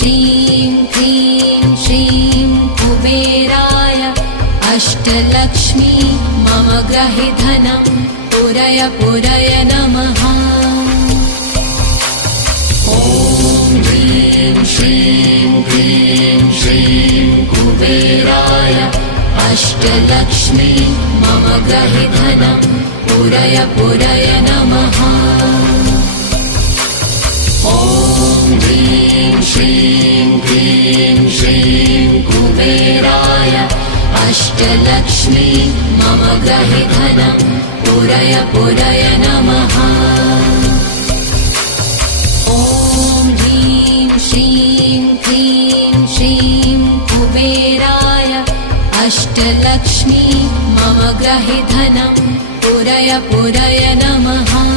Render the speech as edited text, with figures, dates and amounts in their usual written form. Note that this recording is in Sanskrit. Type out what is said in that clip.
श्रीं क्लीं श्रीं कुबेराय अष्टलक्ष्मी मम गृहे धनं पुरय पुरय नमः। ॐ ह्रीं श्रीं क्लीं श्रीं कुबेराय अष्टलक्ष्मी मम गृहे धनं पुरय पुरय नमः। ॐ ह्रीं श्रीं क्लीं श्रीं कुबेराय अष्टलक्ष्मी मम गृहे धनं पुरय पुरय नमः। ॐ ह्रीं श्रीं क्लीं श्रीं कुबेराय अष्टलक्ष्मी मम गृहे धनं पुरय पुरय नमः।